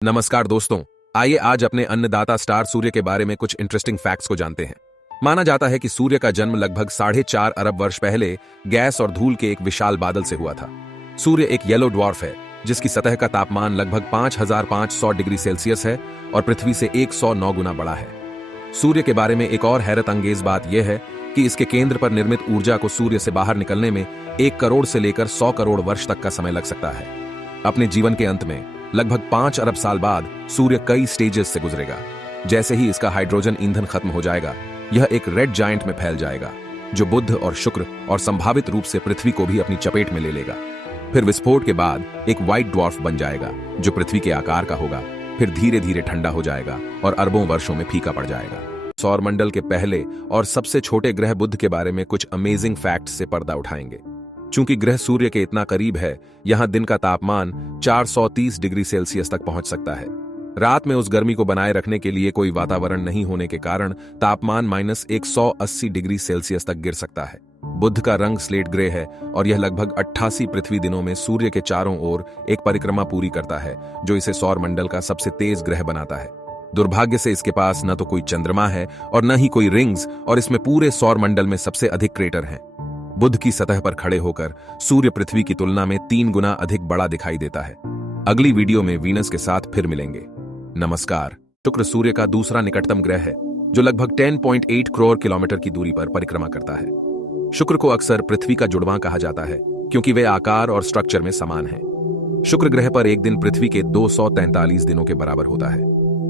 नमस्कार दोस्तों, आइए आज अपने अन्नदाता स्टार सूर्य के बारे में कुछ इंटरेस्टिंग फैक्ट्स को जानते हैं। माना जाता है कि सूर्य का जन्म लगभग 4.5 अरब वर्ष पहले गैस और धूल के एक विशाल बादल से हुआ था। सूर्य एक येलो ड्वार्फ है जिसकी सतह का तापमान लगभग 5500 डिग्री सेल्सियस है और पृथ्वी से 109 गुना बड़ा है। सूर्य के बारे में एक और हैरत अंगेज बात यह है कि इसके केंद्र पर निर्मित ऊर्जा को सूर्य से बाहर निकलने में 1 करोड़ से लेकर 100 करोड़ वर्ष तक का समय लग सकता है। अपने जीवन के अंत में लगभग 5 अरब साल बाद सूर्य कई स्टेजेस से गुजरेगा। जैसे ही इसका हाइड्रोजन ईंधन खत्म हो जाएगा, यह एक रेड जायंट में फैल जाएगा जो बुध और शुक्र और संभावित रूप से पृथ्वी को भी अपनी चपेट में ले लेगा। फिर विस्फोट के बाद एक व्हाइट ड्वार्फ बन जाएगा जो पृथ्वी के आकार का होगा। फिर धीरे धीरे ठंडा हो जाएगा और अरबों वर्षों में फीका पड़ जाएगा। सौरमंडल के पहले और सबसे छोटे ग्रह बुध के बारे में कुछ अमेजिंग फैक्ट्स से पर्दा उठाएंगे। चूंकि ग्रह सूर्य के इतना करीब है, यहां दिन का तापमान 430 डिग्री सेल्सियस तक पहुंच सकता है। रात में उस गर्मी को बनाए रखने के लिए कोई वातावरण नहीं होने के कारण तापमान -180 डिग्री सेल्सियस तक गिर सकता है। बुध का रंग स्लेट ग्रे है और यह लगभग 88 पृथ्वी दिनों में सूर्य के चारों ओर एक परिक्रमा पूरी करता है, जो इसे सौरमंडल का सबसे तेज ग्रह बनाता है। दुर्भाग्य से इसके पास न तो कोई चंद्रमा है और न ही कोई रिंग्स, और इसमें पूरे सौरमंडल में सबसे अधिक क्रेटर हैं। बुध की सतह पर खड़े होकर सूर्य पृथ्वी की तुलना में 3 गुना अधिक बड़ा दिखाई देता है। अगली वीडियो में वीनस के साथ फिर मिलेंगे। नमस्कार। शुक्र सूर्य का दूसरा निकटतम ग्रह है जो लगभग 10.8 करोड़ किलोमीटर की दूरी पर परिक्रमा करता है। शुक्र को अक्सर पृथ्वी का जुड़वां कहा जाता है क्योंकि वे आकार और स्ट्रक्चर में समान हैं। शुक्र ग्रह पर एक दिन पृथ्वी के 243 दिनों के बराबर होता है।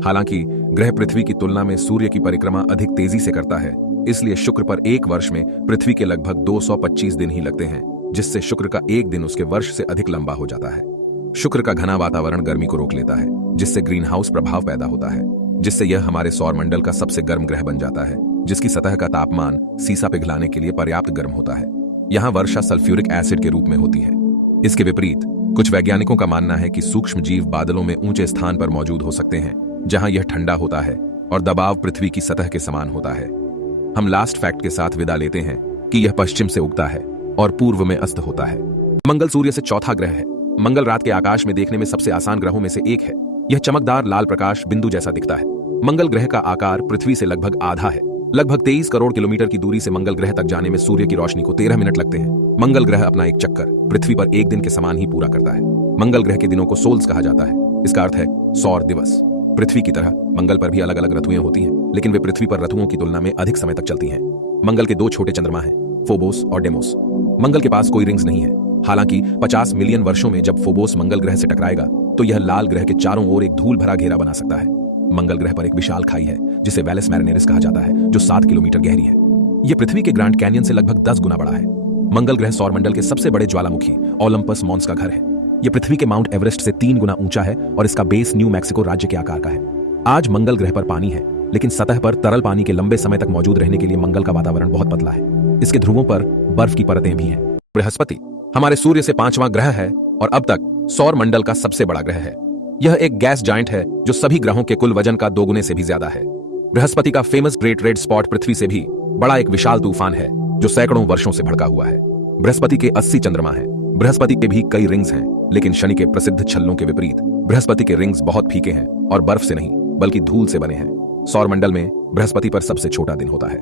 हालांकि ग्रह पृथ्वी की तुलना में सूर्य की परिक्रमा अधिक तेजी से करता है, इसलिए शुक्र पर एक वर्ष में पृथ्वी के लगभग 225 दिन ही लगते हैं, जिससे शुक्र का एक दिन उसके वर्ष से अधिक लंबा हो जाता है। शुक्र का घना वातावरण गर्मी को रोक लेता है, जिससे ग्रीन हाउस प्रभाव पैदा होता है, जिससे यह हमारे सौरमंडल का सबसे गर्म ग्रह बन जाता है, जिसकी सतह का तापमान सीसा पिघलाने के लिए पर्याप्त गर्म होता है। यहाँ वर्षा सल्फ्यूरिक एसिड के रूप में होती है। इसके विपरीत कुछ वैज्ञानिकों का मानना है कि सूक्ष्म जीव बादलों में ऊंचे स्थान पर मौजूद हो सकते हैं, जहां यह ठंडा होता है और दबाव पृथ्वी की सतह के समान होता है। हम लास्ट फैक्ट के साथ विदा लेते हैं कि यह पश्चिम से उगता है और पूर्व में अस्त होता है। मंगल सूर्य से चौथा ग्रह है। मंगल रात के आकाश में देखने में सबसे आसान ग्रहों में से एक है। यह चमकदार लाल प्रकाश बिंदु जैसा दिखता है। मंगल ग्रह का आकार पृथ्वी से लगभग आधा है। लगभग 23 करोड़ किलोमीटर की दूरी से मंगल ग्रह तक जाने में सूर्य की रोशनी को 13 मिनट लगते हैं। मंगल ग्रह अपना एक चक्कर पृथ्वी पर एक दिन के समान ही पूरा करता है। मंगल ग्रह के दिनों को सोल्स कहा जाता है। इसका अर्थ है सौर दिवस। पृथ्वी की तरह मंगल पर भी अलग अलग ऋतुएं होती हैं, लेकिन वे पृथ्वी पर ऋतुओं की तुलना में अधिक समय तक चलती हैं। मंगल के 2 छोटे चंद्रमा हैं, फोबोस और डेमोस। मंगल के पास कोई रिंग्स नहीं है। हालांकि 50 मिलियन वर्षों में जब फोबोस मंगल ग्रह से टकराएगा तो यह लाल ग्रह के चारों ओर एक धूल भरा घेरा बना सकता है। मंगल ग्रह पर एक विशाल खाई है जिसे वैलेस मैरिनेरिस कहा जाता है, जो 7 किलोमीटर गहरी है। यह पृथ्वी के ग्रैंड कैनियन से लगभग 10 गुना बड़ा है। मंगल ग्रह सौरमंडल के सबसे बड़े ज्वालामुखी ओलंपस मॉन्स का घर है। यह पृथ्वी के माउंट एवरेस्ट से 3 गुना ऊंचा है और इसका बेस न्यू मैक्सिको राज्य के आकार का है। आज मंगल ग्रह पर पानी है, लेकिन सतह पर तरल पानी के लंबे समय तक मौजूद रहने के लिए मंगल का वातावरण बहुत पतला है। इसके ध्रुवों पर बर्फ की परतें भी हैं। बृहस्पति हमारे सूर्य से 5वां ग्रह है और अब तक सौरमंडल का सबसे बड़ा ग्रह है। यह एक गैस जायंट है जो सभी ग्रहों के कुल वजन का 2 गुने से भी ज्यादा है। बृहस्पति का फेमस ग्रेट रेड स्पॉट पृथ्वी से भी बड़ा एक विशाल तूफान है जो सैकड़ों वर्षों से भड़का हुआ है। बृहस्पति के 80 चंद्रमा हैं। बृहस्पति के भी कई रिंग्स हैं, लेकिन शनि के प्रसिद्ध छल्लों के विपरीत बृहस्पति के रिंग्स बहुत फीके हैं और बर्फ से नहीं बल्कि धूल से बने हैं। सौरमंडल में बृहस्पति पर सबसे छोटा दिन होता है।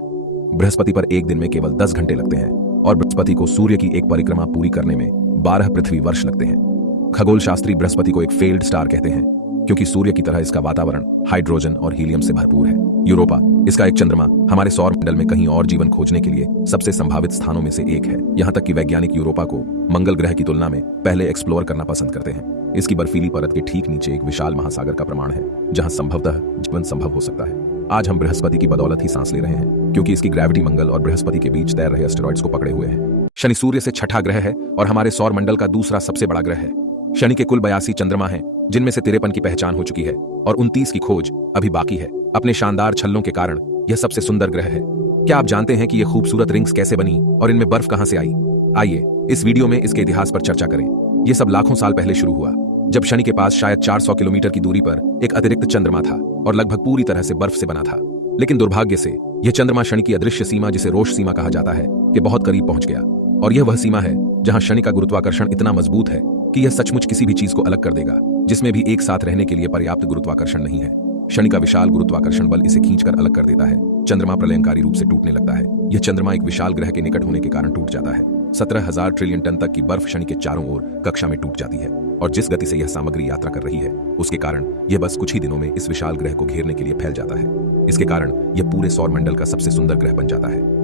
बृहस्पति पर एक दिन में केवल 10 घंटे लगते हैं और बृहस्पति को सूर्य की एक परिक्रमा पूरी करने में 12 पृथ्वी वर्ष लगते हैं। खगोल शास्त्री बृहस्पति को एक फेल्ड स्टार कहते हैं क्योंकि सूर्य की तरह इसका वातावरण हाइड्रोजन और हीलियम से भरपूर है। यूरोपा इसका एक चंद्रमा हमारे सौरमंडल में कहीं और जीवन खोजने के लिए सबसे संभावित स्थानों में से एक है। यहाँ तक कि वैज्ञानिक यूरोपा को मंगल ग्रह की तुलना में पहले एक्सप्लोर करना पसंद करते हैं। इसकी बर्फीली परत के ठीक नीचे एक विशाल महासागर का प्रमाण है जहां संभवतः जीवन संभव हो सकता है। आज हम बृहस्पति की बदौलत ही सांस ले रहे हैं क्योंकि इसकी ग्रेविटी मंगल और बृहस्पति के बीच तैर रहे एस्टेरॉइड्स को पकड़े हुए है। शनि सूर्य से 6ठा ग्रह है और हमारे सौरमंडल का दूसरा सबसे बड़ा ग्रह है। शनि के कुल 82 चंद्रमा हैं, जिनमें से 53 की पहचान हो चुकी है और 29 की खोज अभी बाकी है। अपने शानदार छल्लों के कारण यह सबसे सुंदर ग्रह है। क्या आप जानते हैं कि यह खूबसूरत रिंग्स कैसे बनी और इनमें बर्फ कहां से आई? आइए इस वीडियो में इसके इतिहास पर चर्चा करें। यह सब लाखों साल पहले शुरू हुआ जब शनि के पास शायद 400 किलोमीटर की दूरी पर एक अतिरिक्त चंद्रमा था और लगभग पूरी तरह से बर्फ से बना था। लेकिन दुर्भाग्य से यह चंद्रमा शनि की अदृश्य सीमा, जिसे रोश सीमा कहा जाता है, के बहुत करीब पहुंच गया। और यह वह सीमा है जहां शनि का गुरुत्वाकर्षण इतना मजबूत है कि यह सचमुच किसी भी चीज को अलग कर देगा जिसमें भी एक साथ रहने के लिए पर्याप्त गुरुत्वाकर्षण नहीं है। शनि का विशाल गुरुत्वाकर्षण बल इसे खींचकर अलग कर देता है। चंद्रमा प्रलयंकारी रूप से टूटने लगता है। यह चंद्रमा एक विशाल ग्रह के निकट होने के कारण टूट जाता है। 17,000 ट्रिलियन टन तक की बर्फ शनि के चारों ओर कक्षा में टूट जाती है और जिस गति से यह सामग्री यात्रा कर रही है उसके कारण यह बस कुछ ही दिनों में इस विशाल ग्रह को घेरने के लिए फैल जाता है। इसके कारण यह पूरे सौर मंडल का सबसे सुंदर ग्रह बन जाता है।